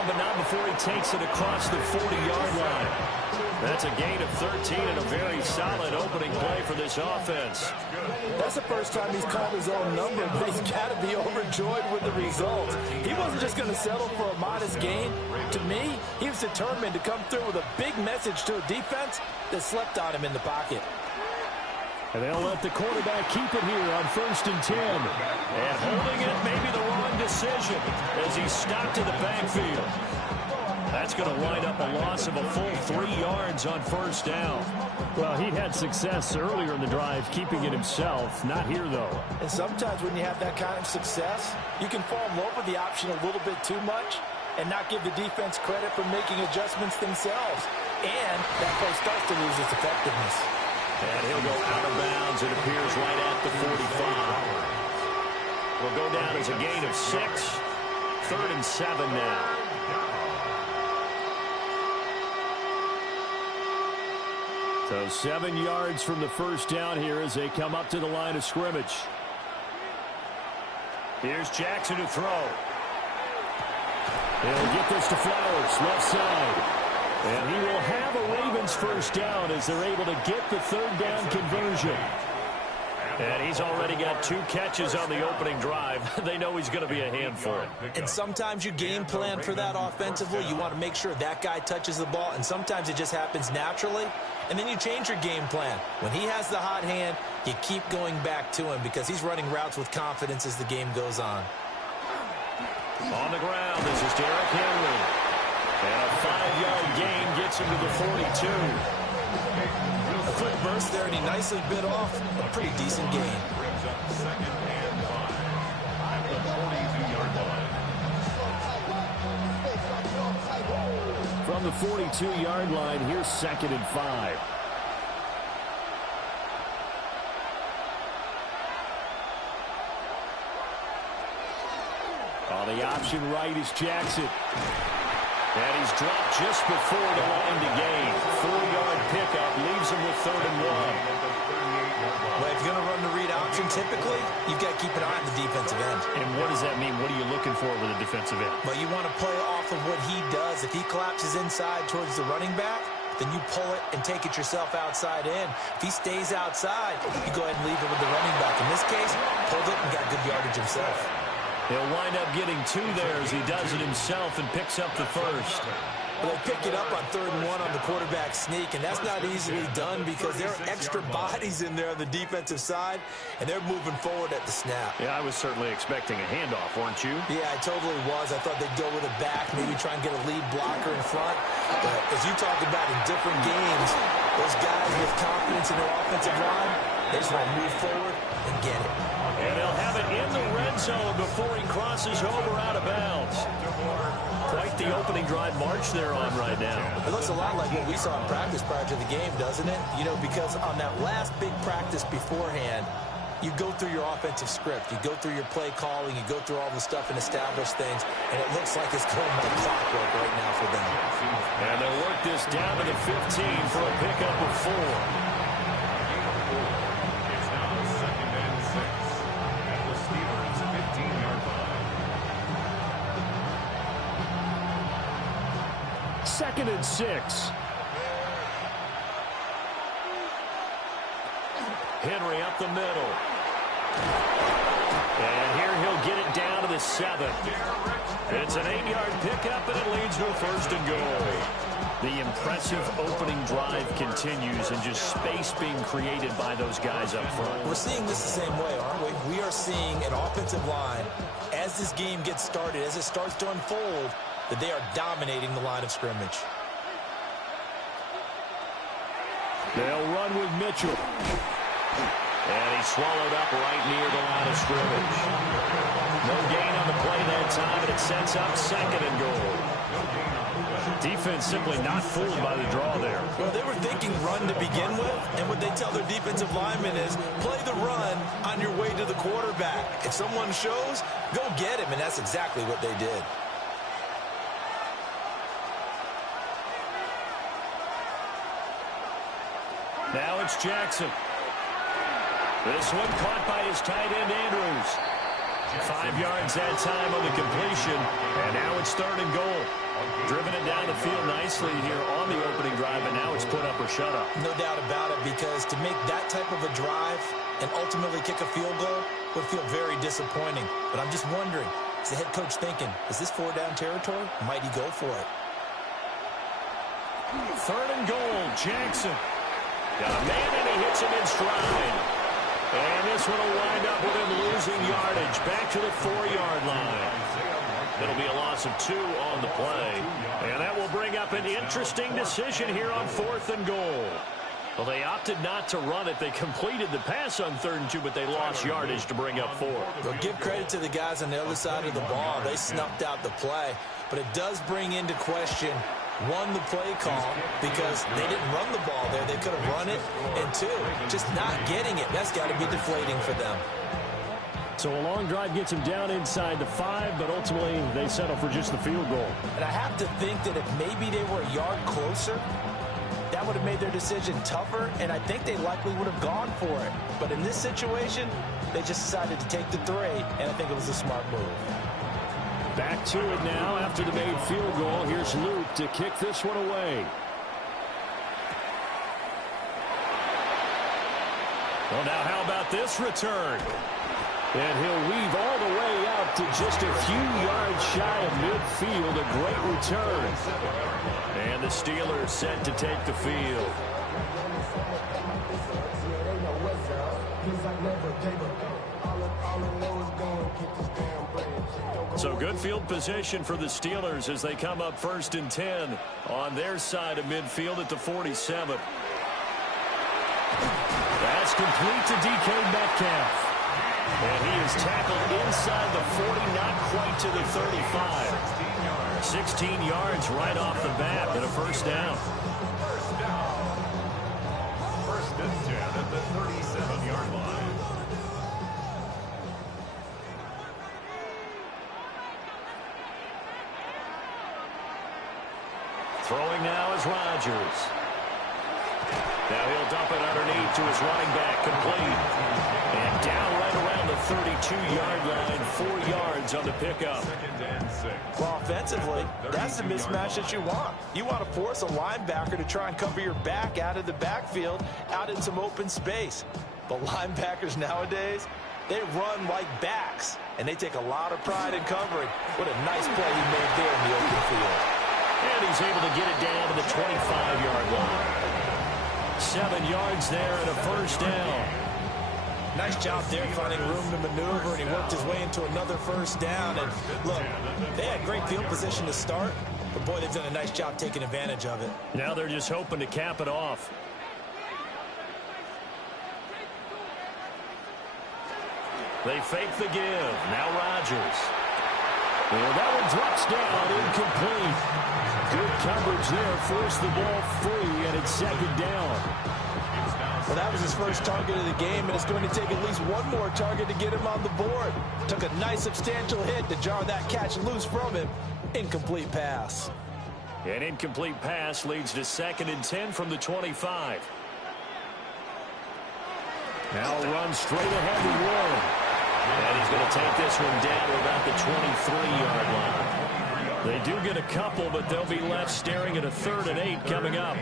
down, but not before he takes it across the 40-yard line. That's a gain of 13 and a very solid opening play for this offense. That's the first time he's called his own number, but he's got to be overjoyed with the result. He wasn't just going to settle for a modest gain. To me, he was determined to come through with a big message to a defense that slept on him in the pocket. And they'll let the quarterback keep it here on 1st and 10. And holding it may be the wrong decision as he's stopped in the backfield. That's going to wind up a loss of a full 3 yards on 1st down. Well, he'd had success earlier in the drive keeping it himself. Not here, though. And sometimes when you have that kind of success, you can fall in love with the option a little bit too much and not give the defense credit for making adjustments themselves. And that play starts to lose its effectiveness. And he'll go out of bounds, it appears, right at the 45. Will go down as a gain of 6. 3rd and 7 now. So 7 yards from the 1st down here as they come up to the line of scrimmage. Here's Jackson to throw. He'll get this to Flowers, left side. And he will have a Ravens 1st down as they're able to get the 3rd down conversion. And he's already got 2 catches on the opening drive. They know he's going to be a handful. And sometimes you game plan for that offensively. You want to make sure that guy touches the ball. And sometimes it just happens naturally. And then you change your game plan. When he has the hot hand, you keep going back to him because he's running routes with confidence as the game goes on. On the ground, this is Derrick Henry. And a 5-yard gain gets him to the 42. A quick burst there, and he nicely bit off a pretty decent gain. From the 42-yard line, here's 2nd and 5. On the option right is Jackson. And he's dropped just before the line to gain. 4-yard pickup leaves him with 3rd and 1. Well, if you're going to run the read option, typically, you've got to keep an eye on the defensive end. And what does that mean? What are you looking for with a defensive end? Well, you want to play off of what he does. If he collapses inside towards the running back, then you pull it and take it yourself outside in. If he stays outside, you go ahead and leave it with the running back. In this case, pulled it and got good yardage himself. He'll wind up getting 2 there as he does it himself and picks up the 1st. Well, they pick it up on 3rd and 1 on the quarterback sneak, and that's not easily done because there are extra bodies in there on the defensive side, and they're moving forward at the snap. Yeah, I was certainly expecting a handoff, weren't you? Yeah, I totally was. I thought they'd go with a back, maybe try and get a lead blocker in front. But as you talk about in different games, those guys with confidence in their offensive line, they just want to move forward and get it. And they'll have it in the red zone before he crosses over out of bounds. Quite the opening drive march they're on right now. It looks a lot like what we saw in practice prior to the game, doesn't it? You know, because on that last big practice beforehand, you go through your offensive script. You go through your play calling. You go through all the stuff and establish things. And it looks like it's going like clockwork right now for them. And they'll work this down to the 15 for a pickup of 4. 2nd and 6. Henry up the middle. And here he'll get it down to the 7. It's an 8-yard pickup, and it leads to a 1st and goal. The impressive opening drive continues, and just space being created by those guys up front. We're seeing this the same way, aren't we? We are seeing an offensive line, as this game gets started, as it starts to unfold, that they are dominating the line of scrimmage. They'll run with Mitchell. And he's swallowed up right near the line of scrimmage. No gain on the play that time, and it sets up 2nd and goal. Defense simply not fooled by the draw there. Well, they were thinking run to begin with, and what they tell their defensive linemen is play the run on your way to the quarterback. If someone shows, go get him, and that's exactly what they did. Now it's Jackson. This one caught by his tight end, Andrews. 5 yards that time on the completion, and now it's 3rd and goal. Driven it down the field nicely here on the opening drive, and now it's put up or shut up. No doubt about it, because to make that type of a drive and ultimately kick a field goal would feel very disappointing. But I'm just wondering, is the head coach thinking, is this 4-down territory? Might he go for it? 3rd and goal, Jackson. Got a man, and he hits him in stride. And this one will wind up with him losing yardage back to the 4-yard line. It'll be a loss of 2 on the play. And that will bring up an interesting decision here on 4th and goal. Well, they opted not to run it. They completed the pass on 3rd and 2, but they lost yardage to bring up 4. Well, give credit to the guys on the other side of the ball. They snuffed out the play. But it does bring into question, 1, the play call, because they didn't run the ball there. They could have run it. And 2, just not getting it. That's got to be deflating for them. So a long drive gets them down inside the 5, but ultimately they settle for just the field goal. And I have to think that if maybe they were a yard closer, that would have made their decision tougher, and I think they likely would have gone for it. But in this situation, they just decided to take the 3, and I think it was a smart move. Back to it now after the made field goal. Here's Luke to kick this one away. Well, now how about this return? And he'll weave all the way out to just a few yards shy of midfield. A great return. And the Steelers set to take the field. So good field position for the Steelers as they come up 1st and 10 on their side of midfield at the 47. That's complete to DK Metcalf. And he is tackled inside the 40, not quite to the 35. 16 yards right off the bat and a 1st down. 1st and 10 at the 37-yard line. Throwing now is Rodgers. Now he'll dump it underneath to his running back, complete. And down right around the 32-yard line, 4 yards on the pickup. Well, offensively, that's the mismatch that you want. You want to force a linebacker to try and cover your back out of the backfield, out in some open space. But linebackers nowadays, they run like backs, and they take a lot of pride in covering. What a nice play he made there in the open field. And he's able to get it down to the 25-yard line. 7 yards there and a 1st down. Nice job there finding room to maneuver, and he worked his way into another 1st down. And look, they had great field position to start, but boy, they've done a nice job taking advantage of it. Now they're just hoping to cap it off. They fake the give. Now Rodgers. And that one drops down, incomplete. Good coverage there, forced the ball free, and it's 2nd down. Well, that was his first target of the game, and it's going to take at least one more target to get him on the board. Took a nice substantial hit to jar that catch loose from him. Incomplete pass. An incomplete pass leads to 2nd and 10 from the 25. Now run straight ahead to Warren. And he's going to take this one down to about the 23-yard line. They do get a couple, but they'll be left staring at a 3rd and 8 coming up.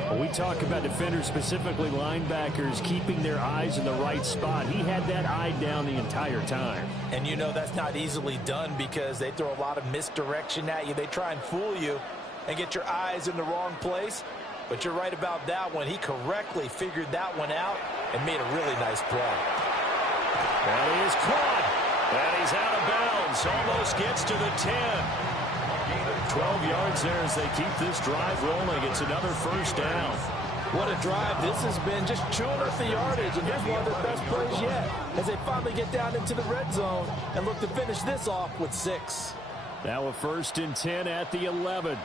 Well, we talk about defenders, specifically linebackers, keeping their eyes in the right spot. He had that eye down the entire time. And you know that's not easily done because they throw a lot of misdirection at you. They try and fool you and get your eyes in the wrong place. But you're right about that one. He correctly figured that one out and made a really nice play. And he is caught. And he's out of bounds. Almost gets to the 10. 12 yards there as they keep this drive rolling. It's another 1st down. What a drive this has been, just chewing up the yardage, and here's one of their best plays yet as they finally get down into the red zone and look to finish this off with 6. Now a 1st and 10 at the 11.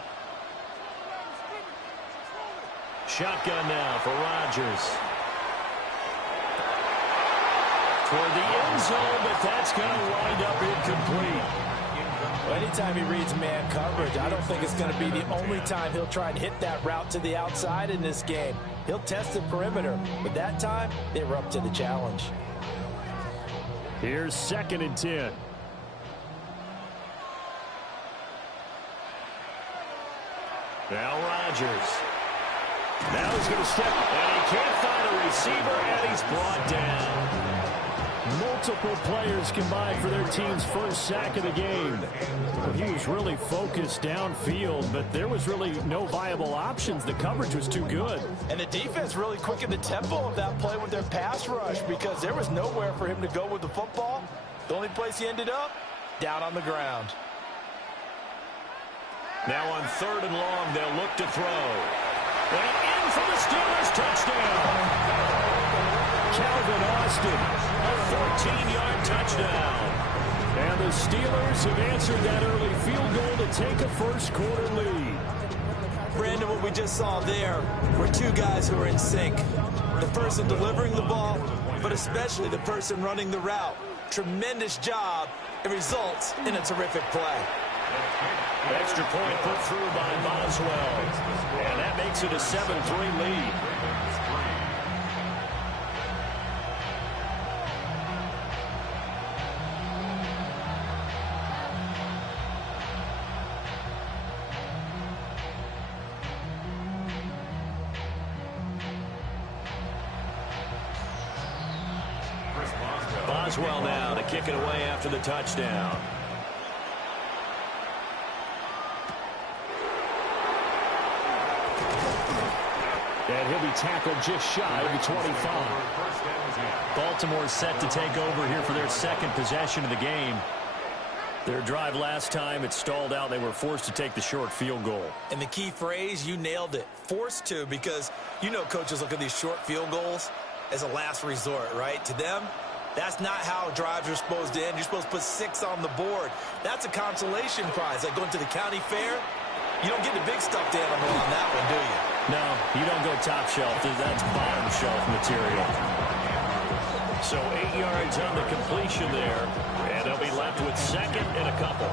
Shotgun now for Rodgers. Toward the end zone, but that's going to wind up incomplete. Well, anytime he reads man coverage, I don't think it's going to be the only time he'll try and hit that route to the outside in this game. He'll test the perimeter, but that time, they were up to the challenge. Here's 2nd and 10. Now Rodgers. Now he's going to step, and he can't find a receiver, and he's brought down. Multiple players combined for their team's first sack of the game. He was really focused downfield, but there was really no viable options. The coverage was too good. And the defense really quickened the tempo of that play with their pass rush because there was nowhere for him to go with the football. The only place he ended up, down on the ground. Now on 3rd and long, they'll look to throw. And in for the Steelers touchdown. Calvin Austin, a 14-yard touchdown. And the Steelers have answered that early field goal to take a first-quarter lead. Brandon, what we just saw there were two guys who are in sync. The person delivering the ball, but especially the person running the route. Tremendous job. It results in a terrific play. Extra point put through by Boswell. And that makes it a 7-3 lead. Boswell now to kick it away after the touchdown. And he'll be tackled just shy of the 25. Baltimore set to take over here for their second possession of the game. Their drive last time, it stalled out. They were forced to take the short field goal. And the key phrase, you nailed it. Forced to, because you know coaches look at these short field goals as a last resort, right? To them, that's not how drives are supposed to end. You're supposed to put 6 on the board. That's a consolation prize. Like going to the county fair, you don't get the big stuffed animal on that one, do you? No, you don't go top shelf. That's bottom shelf material. So 8 yards on the completion there, and they'll be left with 2nd and a couple.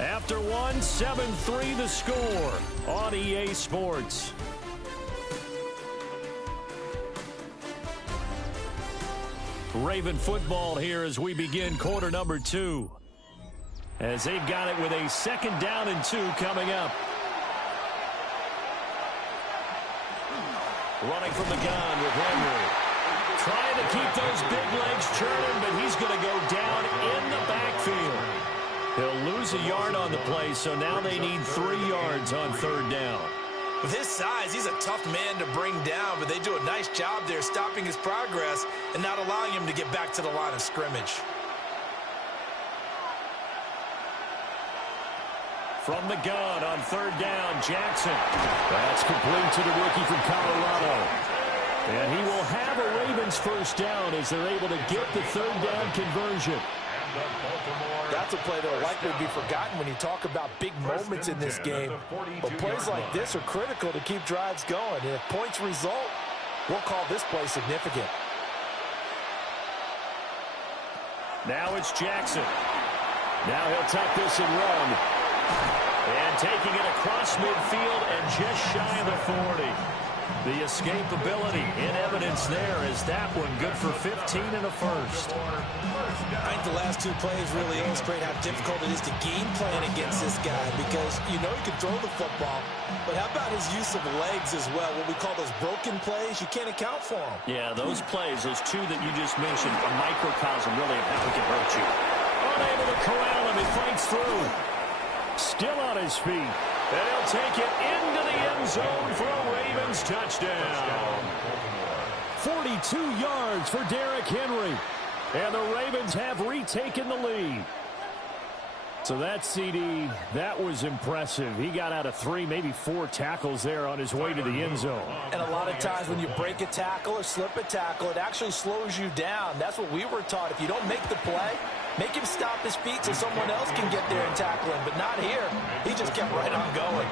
After one, 7-3 the score on EA Sports. Raven football here as we begin quarter number 2. As they've got it with a 2nd down and 2 coming up. Running from the gun with Henry. Trying to keep those big legs churning, but he's going to go down in the backfield. He'll lose a yard on the play, so now they need 3 yards on 3rd down. With his size, he's a tough man to bring down, but they do a nice job there stopping his progress and not allowing him to get back to the line of scrimmage. From the gun on 3rd down, Jackson. That's complete to the rookie from Colorado. And he will have a Ravens first down as they're able to get the 3rd down conversion. That's a play that will likely be forgotten when you talk about big moments in this game. But plays like this are critical to keep drives going. And if points result, we'll call this play significant. Now it's Jackson. Now he'll tuck this and run. And taking it across midfield and just shy of the 40. The escapability in evidence there is that one good for 15 and a first. I think the last 2 plays really illustrate how difficult it is to game plan against this guy because you know he can throw the football, but how about his use of legs as well? What we call those broken plays, you can't account for them. Yeah, those plays, those 2 that you just mentioned, a microcosm really of how it can hurt you. Unable to corral him, he fights through. Still on his feet. And he'll take it into the end zone for a Ravens touchdown. 42 yards for Derrick Henry. And the Ravens have retaken the lead. So that CD, that was impressive. He got out of 3, maybe 4 tackles there on his way to the end zone. And a lot of times when you break a tackle or slip a tackle, it actually slows you down. That's what we were taught. If you don't make the play, make him stop his feet so someone else can get there and tackle him. But not here. He just kept right on going.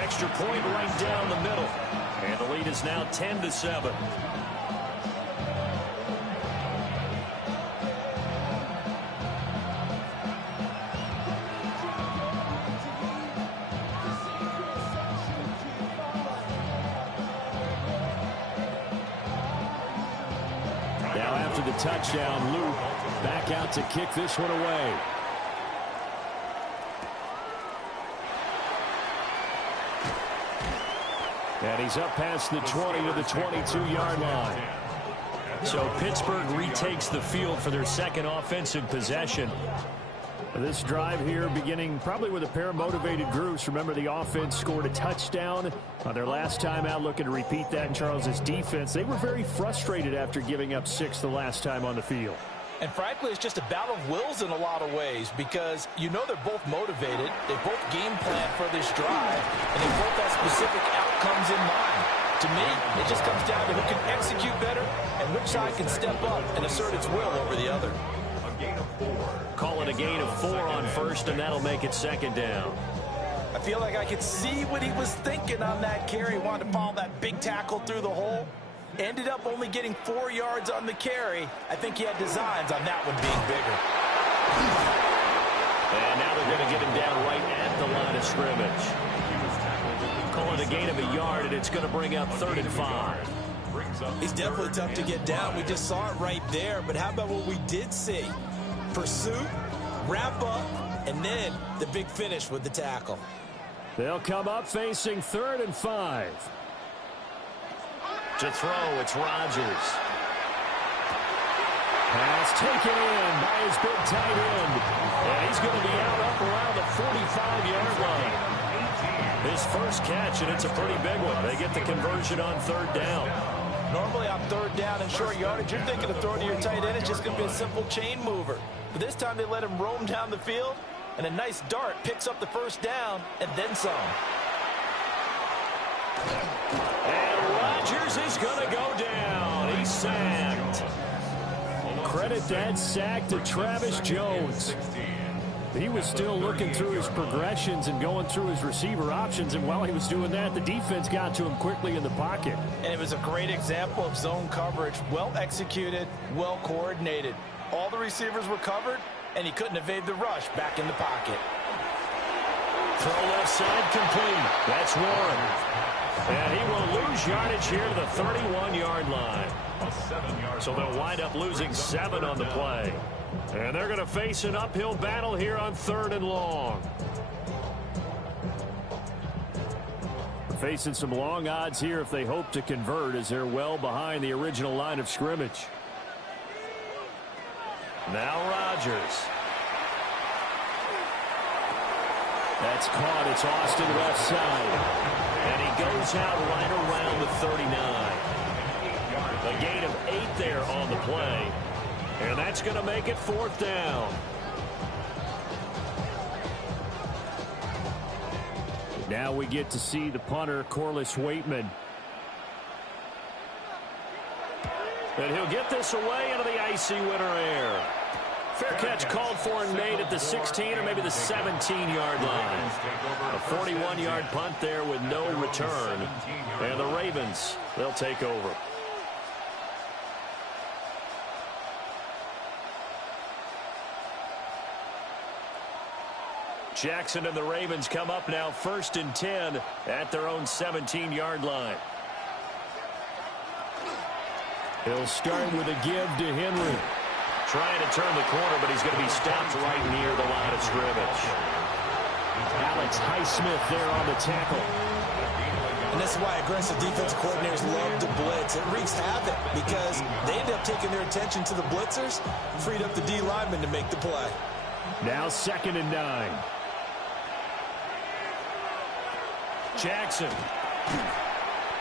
Extra point right down the middle. And the lead is now 10-7. after the touchdown. Luke back out to kick this one away. And he's up past the 20 to the 22-yard line. So Pittsburgh retakes the field for their second offensive possession. This drive here beginning probably with a pair of motivated groups. Remember, the offense scored a touchdown on their last time out, looking to repeat that in Charles's defense. They were very frustrated after giving up 6 the last time on the field. And frankly, it's just a battle of wills in a lot of ways because you know they're both motivated. They both game plan for this drive, and they both have specific outcomes in mind. To me, it just comes down to who can execute better and which side can step up and assert its will over the other. Call it a gain of 4 on first, and that'll make it second down. I feel like I could see what he was thinking on that carry. He wanted to follow that big tackle through the hole. Ended up only getting 4 yards on the carry. I think he had designs on that one being bigger. And now they're going to get him down right at the line of scrimmage. Call it a gain of 1 yard, and it's going to bring up 3rd and 5. He's definitely tough to get down. We just saw it right there. But how about what we did see? Pursuit, wrap up, and then the big finish with the tackle. They'll come up facing 3rd and 5. To throw, it's Rodgers. Pass taken in by his big tight end. And he's going to be out up around the 45-yard line. His first catch, and it's a pretty big one. They get the conversion on 3rd down. Normally on 3rd down and short yardage, you're thinking of throwing to your tight end. It's just going to be a simple chain mover. But this time they let him roam down the field, and a nice dart picks up the first down and then some. And Rodgers is going to go down. He's sacked. Credit that sack to Travis Jones. He was still looking through his progressions and going through his receiver options, and while he was doing that, the defense got to him quickly in the pocket. And it was a great example of zone coverage. Well executed, well coordinated. All the receivers were covered, and he couldn't evade the rush back in the pocket. Throw left side complete. That's Warren. And he will lose yardage here to the 31-yard line. So they'll wind up losing 7 on the play. And they're going to face an uphill battle here on 3rd and long. Facing some long odds here if they hope to convert, as they're well behind the original line of scrimmage. Now Rodgers. That's caught. It's Austin left side. And he goes out right around the 39. A gain of 8 there on the play. And that's going to make it 4th down. Now we get to see the punter, Corliss Waitman. And he'll get this away into the icy winter air. Fair catch called for and made at the 16 or maybe the 17-yard line. A 41-yard punt there with no return. And the Ravens, they'll take over. Jackson and the Ravens come up now 1st and 10 at their own 17-yard line. He'll start with a give to Henry. Trying to turn the corner, but he's going to be stopped right near the line of scrimmage. Alex Highsmith there on the tackle. And this is why aggressive defensive coordinators love to blitz. It wreaks havoc because they end up taking their attention to the blitzers, freed up the D lineman to make the play. Now 2nd and 9. Jackson.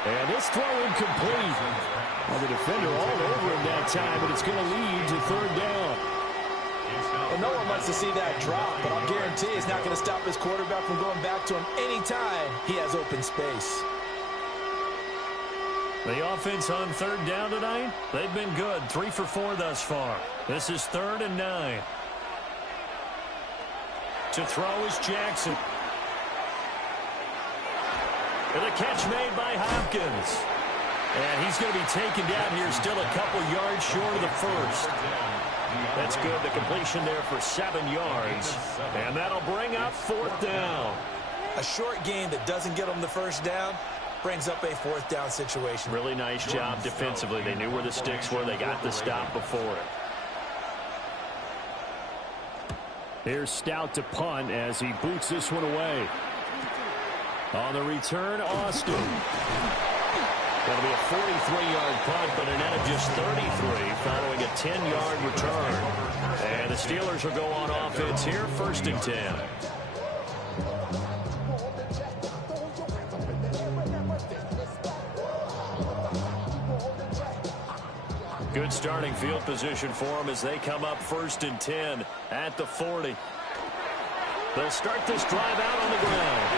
And this throw incomplete. Well, the defender all over him that time, but it's going to lead to 3rd down. And no one wants to see that drop, but I'll guarantee it's not going to stop his quarterback from going back to him anytime he has open space. The offense on 3rd down tonight, they've been good. 3 for 4 thus far. This is 3rd and 9. To throw is Jackson. And the catch made by Hopkins. And he's going to be taken down here still a couple yards short of the first. That's good. The completion there for 7 yards. And that'll bring up 4th down. A short gain that doesn't get them the first down brings up a 4th down situation. Really nice job defensively. They knew where the sticks were. They got the stop before it. Here's Stout to punt as he boots this one away. On the return, Austin. That'll be a 43-yard punt, but a net of just 33 following a 10-yard return. And the Steelers will go on offense here, 1st and 10. Good starting field position for them as they come up 1st and 10 at the 40. They'll start this drive out on the ground.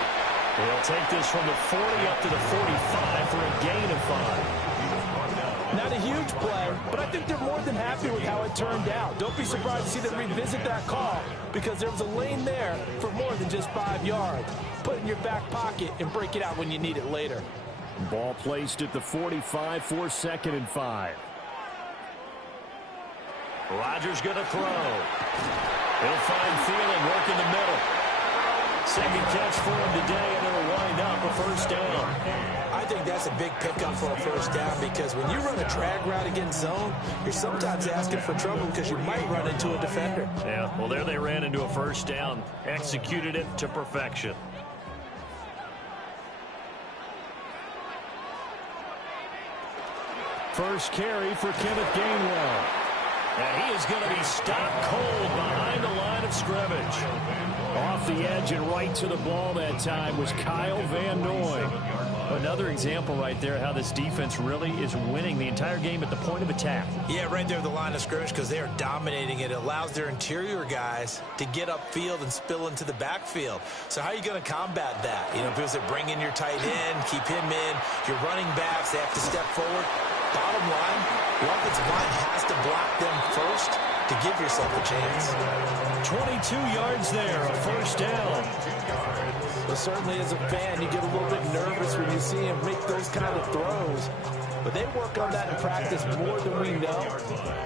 They'll take this from the 40 up to the 45 for a gain of 5. Not a huge play, but I think they're more than happy with how it turned out. Don't be surprised to see them revisit that call because there was a lane there for more than just 5 yards. Put it in your back pocket and break it out when you need it later. Ball placed at the 45 for 2nd and 5. Rodgers going to throw. He'll find Thielen working the middle. Second catch for him today, and it'll wind up a 1st down. I think that's a big pickup for a 1st down because when you run a drag route against zone, you're sometimes asking for trouble because you might run into a defender. Yeah, well, there they ran into a 1st down. Executed it to perfection. First carry for Kenneth Gainwell. And he is going to be stopped cold behind the line of scrimmage. Off the edge and right to the ball that time was Kyle Van Noy. Another example right there how this defense really is winning the entire game at the point of attack. Yeah, right there at the line of scrimmage because they are dominating it. It allows their interior guys to get upfield and spill into the backfield. So how are you going to combat that? You know, because they bring in your tight end, keep him in. Your running backs, they have to step forward. Bottom line, the offensive line has to block them first to give yourself a chance. 22 yards there, a 1st down. Well, certainly as a fan, you get a little bit nervous when you see him make those kind of throws. But they work on that in practice more than we know.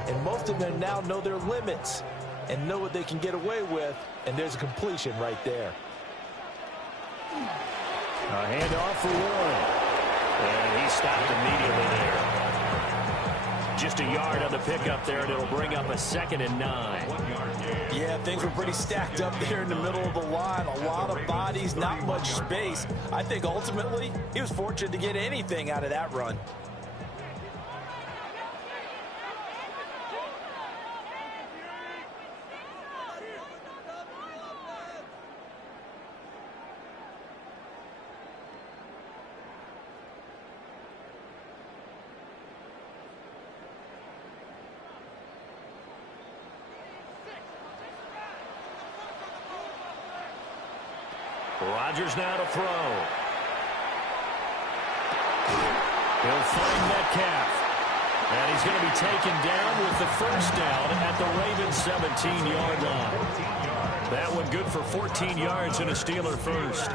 And most of them now know their limits and know what they can get away with. And there's a completion right there. A handoff for Warren. And he stopped immediately there. Just a yard on the pickup there, and it'll bring up a 2nd and 9. Yeah, things were pretty stacked up there in the middle of the line. A lot of bodies, not much space. I think ultimately he was fortunate to get anything out of that run. Rodgers now to throw. He'll find Metcalf. And he's going to be taken down with the 1st down at the Ravens' 17-yard line. That one good for 14 yards and a Steeler first.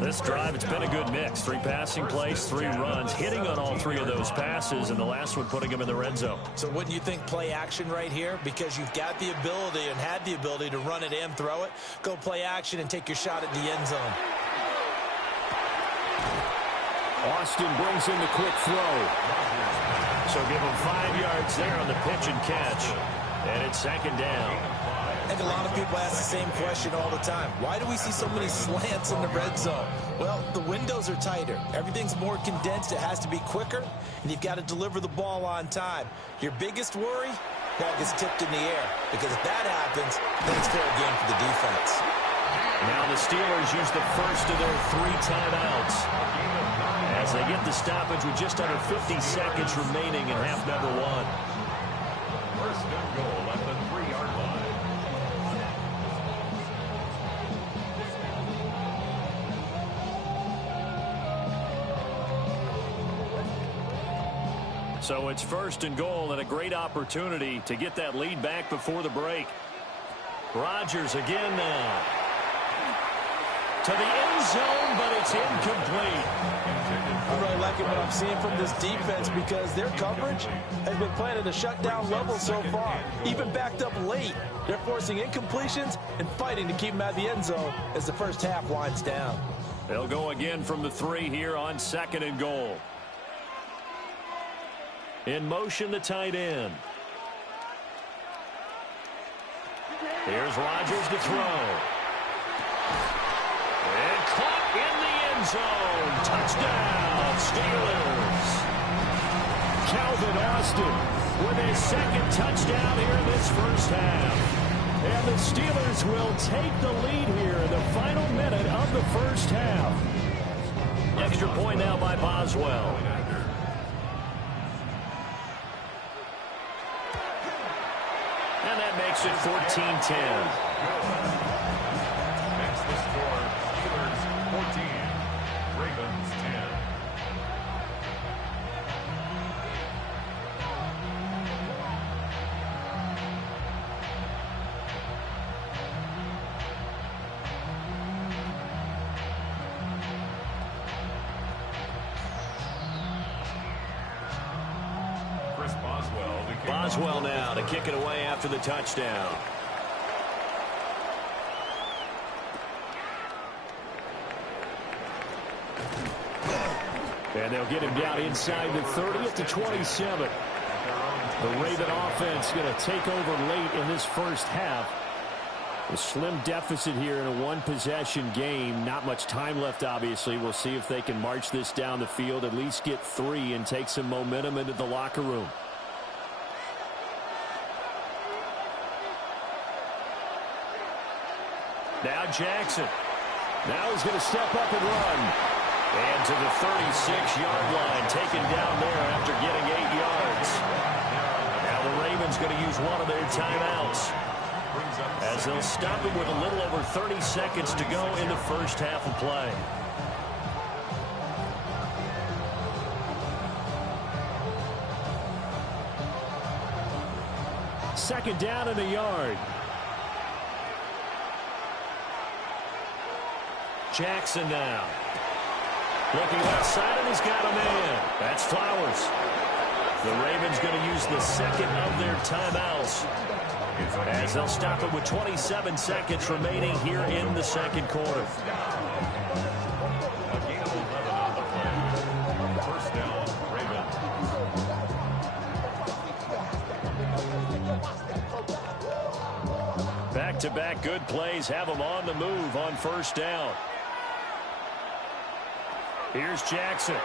This drive, it's been a good mix. 3 passing plays, 3 runs, hitting on all 3 of those passes, and the last one putting him in the red zone. So wouldn't you think play action right here? Because you've got the ability and had the ability to run it and throw it. Go play action and take your shot at the end zone. Austin brings in the quick throw. So give him 5 yards there on the pitch and catch. And it's 2nd down. I think a lot of people ask the same question all the time. Why do we see so many slants in the red zone? Well, the windows are tighter. Everything's more condensed. It has to be quicker, and you've got to deliver the ball on time. Your biggest worry? Ball gets tipped in the air, because if that happens, then it's fair game for the defense. Now the Steelers use the first of their 3 timeouts as they get the stoppage with just under 50 seconds remaining in half number 1. 1st and goal at the 3-yard line. So it's 1st and goal and a great opportunity to get that lead back before the break. Rodgers again now. To the end zone, but it's incomplete. I'm really liking what I'm seeing from this defense because their coverage has been playing at a shutdown level so far. Even backed up late, they're forcing incompletions and fighting to keep them out of the end zone as the first half winds down. They'll go again from the 3 here on 2nd and goal. In motion, the tight end. Here's Rodgers to throw. And caught in the end zone. Touchdown, Steelers. Calvin Austin with his 2nd touchdown here in this first half. And the Steelers will take the lead here in the final minute of the first half. Extra point now by Boswell. And that makes it 14-10. Next, the score, Steelers 14, Ravens 10. Boswell now to kick it away after the touchdown. And they'll get him down inside the 30 at the 27. The Raven offense going to take over late in this first half. A slim deficit here in a one-possession game. Not much time left, obviously. We'll see if they can march this down the field, at least get 3 and take some momentum into the locker room. Now Jackson. Now he's going to step up and run. And to the 36-yard line, taken down there after getting 8 yards. Now the Ravens going to use one of their timeouts, as they'll stop it with a little over 30 seconds to go in the first half of play. Second down and a yard. Jackson now. Looking outside, and he's got a man. That's Flowers. The Ravens going to use the second of their timeouts, as they'll stop it with 27 seconds remaining here in the second quarter. First down, Ravens. Back-to-back good plays have them on the move on first down. Here's Jackson.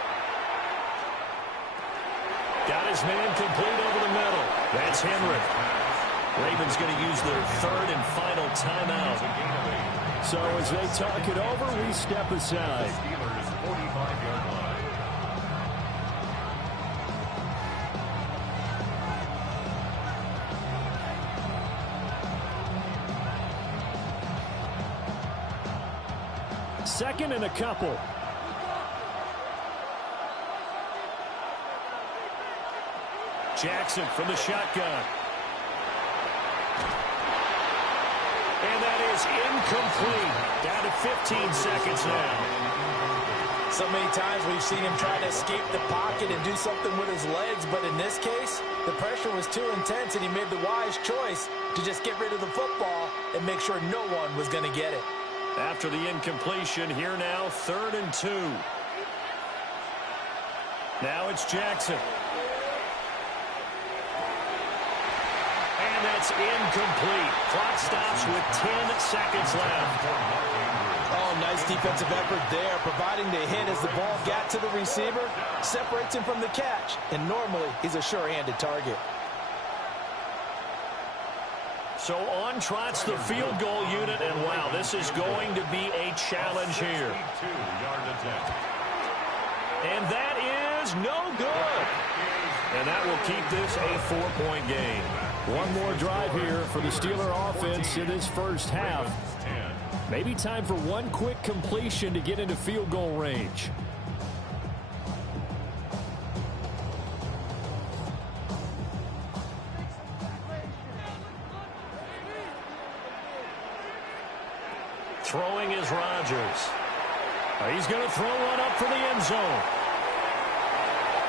Got his man complete over the middle. That's Henry. Ravens going to use their third and final timeout. So as they talk it over, we step aside. Steelers 45-yard line. Second and a couple. Jackson from the shotgun. And that is incomplete. Down to 15 seconds now. So many times we've seen him try to escape the pocket and do something with his legs, but in this case, the pressure was too intense, and he made the wise choice to just get rid of the football and make sure no one was going to get it. After the incompletion, here now, 3rd and 2. Now it's Jackson. And that's incomplete. Clock stops with 10 seconds left. Oh, nice defensive effort there, providing the hit as the ball got to the receiver, separates him from the catch, and normally he's a sure-handed target. So on trots the field goal unit, and wow, this is going to be a challenge here. And that is no good. And that will keep this a 4-point game. One more drive here for the Steeler offense in this first half. Maybe time for one quick completion to get into field goal range. Throwing is Rodgers. He's going to throw one up for the end zone.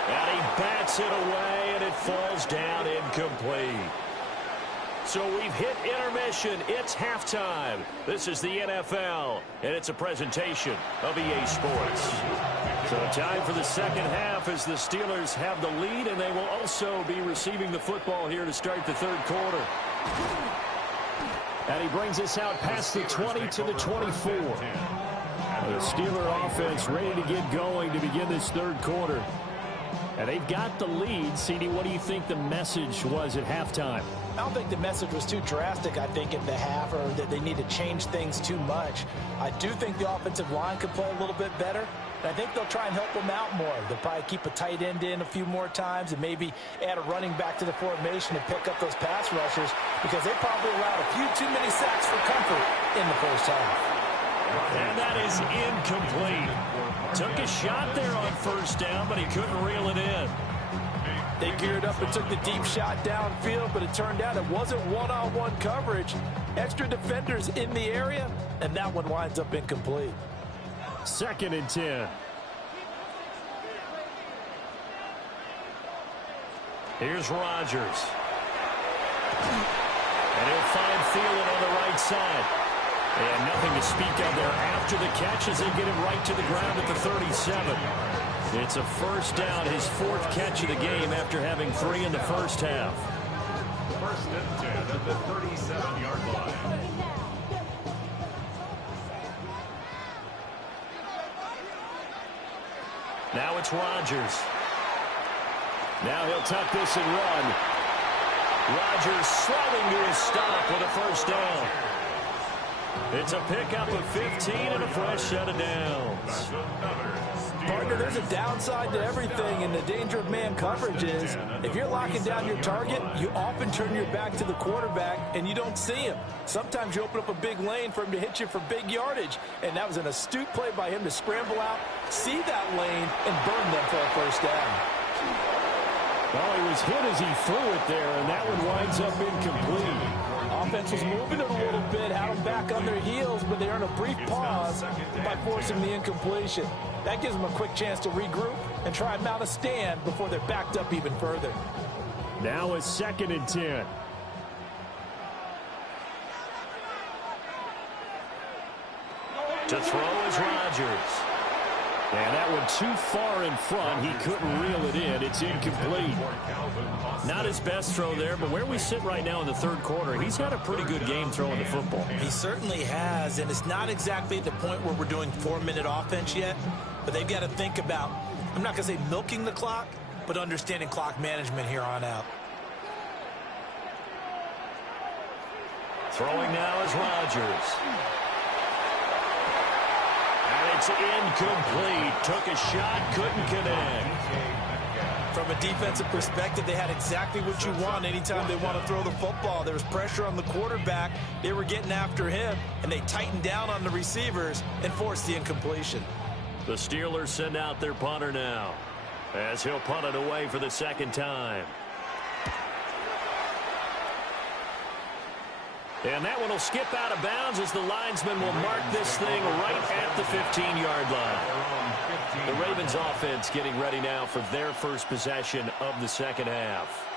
And he bats it away, and it falls down incomplete. So we've hit intermission. It's halftime. This is the NFL, and it's a presentation of EA Sports. So time for the second half as the Steelers have the lead, and they will also be receiving the football here to start the third quarter. And he brings us out past the 20 to the 24. The Steeler offense ready to get going to begin this third quarter. And they've got the lead. CD, what do you think the message was at halftime? I don't think the message was too drastic, I think, at the half, or that they need to change things too much. I do think the offensive line could play a little bit better. And I think they'll try and help them out more. They'll probably keep a tight end in a few more times and maybe add a running back to the formation to pick up those pass rushers, because they probably allowed a few too many sacks for comfort in the first half. And that is incomplete. Took a shot there on first down, but he couldn't reel it in. They geared up and took the deep shot downfield, but it turned out it wasn't one-on-one coverage. Extra defenders in the area, and that one winds up incomplete. 2nd and 10. Here's Rodgers. And he'll find Thielen on the right side. And nothing to speak of there after the catch as they get him right to the ground at the 37. It's a first down, his 4th catch of the game after having 3 in the first half. 1st and 10 at the 37-yard line. Now it's Rodgers. Now he'll tuck this and run. Rodgers slowing to his stop with a first down. It's a pickup of 15 and a fresh set of downs. Partner, there's a downside to everything, and the danger of man coverage is if you're locking down your target, you often turn your back to the quarterback and you don't see him. Sometimes you open up a big lane for him to hit you for big yardage, and that was an astute play by him to scramble out, see that lane, and burn them for a first down. Well, he was hit as he threw it there, and that one winds up incomplete. Offense was moving it a little bit, had them back on their heels, but they earned a brief pause by forcing the incompletion. That gives them a quick chance to regroup and try and mount a stand before they're backed up even further. Now a 2nd and 10. To throw is Rodgers. And that one too far in front. He couldn't reel it in. It's incomplete. Not his best throw there, but where we sit right now in the third quarter, he's had a pretty good game throwing the football. He certainly has, and it's not exactly at the point where we're doing 4-minute offense yet, but they've got to think about, I'm not going to say milking the clock, but understanding clock management here on out. Throwing now is Rodgers. And it's incomplete. Took a shot, couldn't connect. From a defensive perspective, they had exactly what you want anytime they want to throw the football. There was pressure on the quarterback. They were getting after him, and they tightened down on the receivers and forced the incompletion. The Steelers send out their punter now as he'll punt it away for the 2nd time. And that one will skip out of bounds as the linesman will mark this thing right at the 15-yard line. The Ravens offense getting ready now for their first possession of the second half.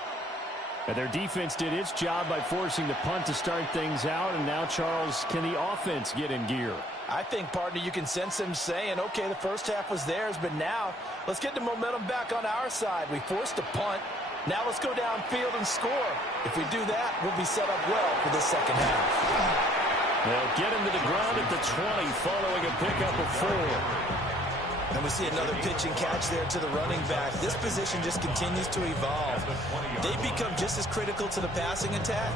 And their defense did its job by forcing the punt to start things out. And now, Charles, can the offense get in gear? I think, partner, you can sense them saying, okay, the first half was theirs, but now let's get the momentum back on our side. We forced a punt. Now let's go downfield and score. If we do that, we'll be set up well for the second half. They'll get him to the ground at the 20 following a pickup of 4. And we see another pitch and catch there to the running back. This position just continues to evolve. They become just as critical to the passing attack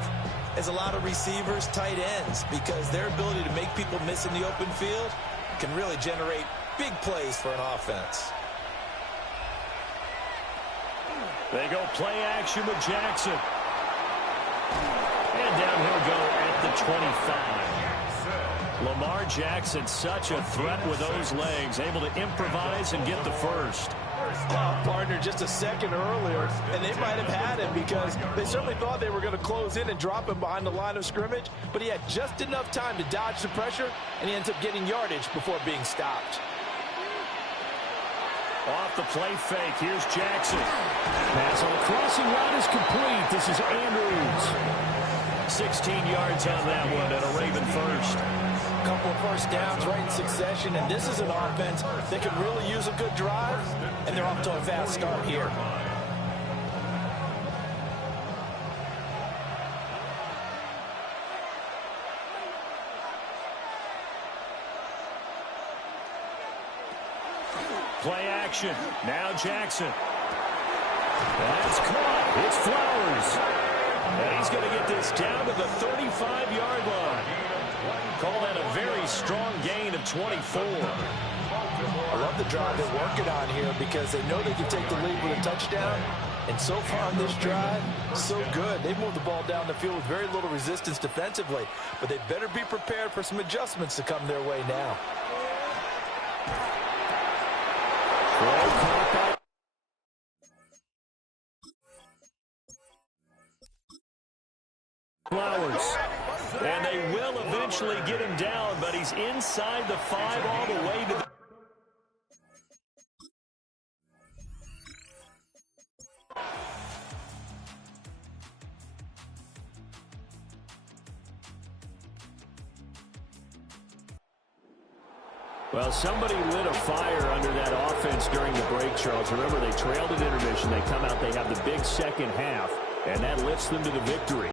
as a lot of receivers, tight ends, because their ability to make people miss in the open field can really generate big plays for an offense. They go play action with Jackson. And down he'll go at the 25. Lamar Jackson, such a threat with those legs, able to improvise and get the first. Partner, just a second earlier, and they might have had him because they certainly thought they were going to close in and drop him behind the line of scrimmage, but he had just enough time to dodge the pressure, and he ends up getting yardage before being stopped. Off the play fake, here's Jackson. Pass on the crossing route is complete. This is Andrews. 16 yards on that one and a Raven first. A couple of first downs right in succession, and this is an offense that can really use a good drive, and they're off to a fast start here. Play action. Now Jackson. That's caught. It's Flowers. And he's going to get this down to the 35-yard line. Call that a very strong gain of 24. I love the drive they're working on here because they know they can take the lead with a touchdown. And so far on this drive, so good. They moved the ball down the field with very little resistance defensively. But they better be prepared for some adjustments to come their way now. Flowers. And they will eventually get him down, but he's inside the 5 all the way to the... Well, somebody lit a fire under that offense during the break, Charles. Remember, they trailed at intermission. They come out, they have the big second half, and that lifts them to the victory.